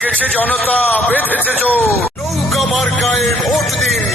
কেছে জনতা বেঁধেছে জোর। নৌকা মার্কায় ভোট দিন।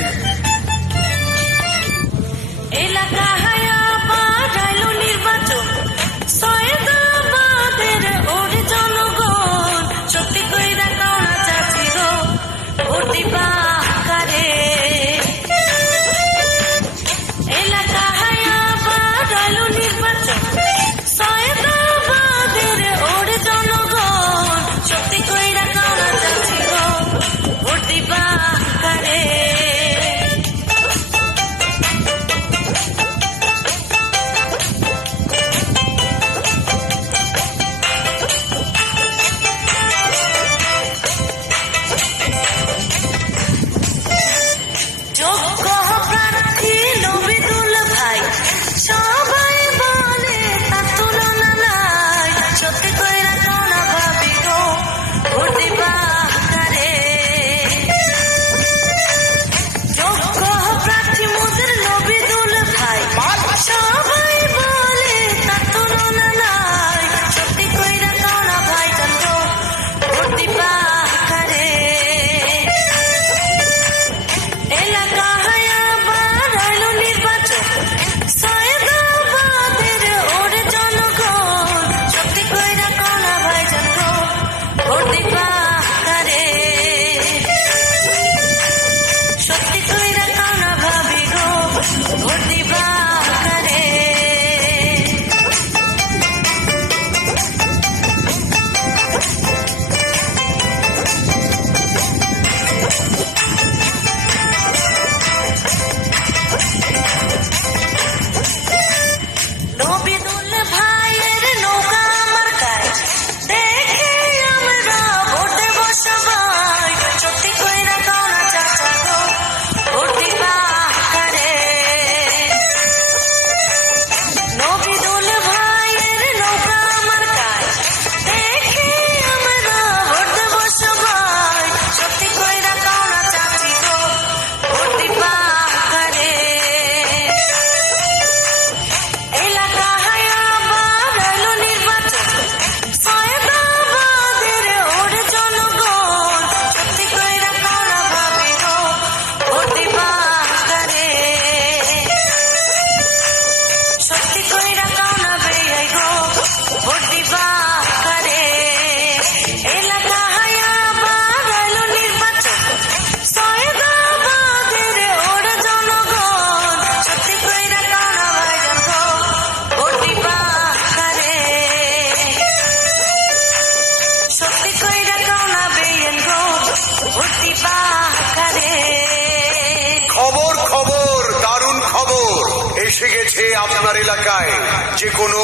গেছে আপনার এলাকায়। যে কোনো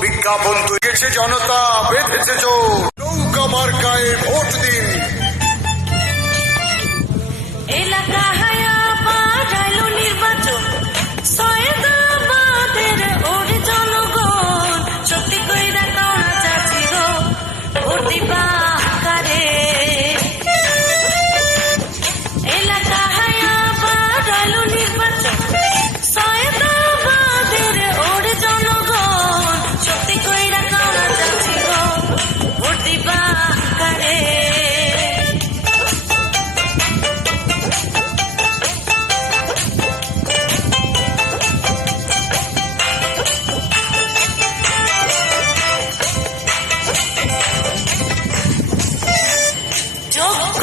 বিজ্ঞাপন তৈরিছে জনতা, বেঁধেছে জোর। নৌকা মার্কায় ভোট দিন। এলাকা চোখ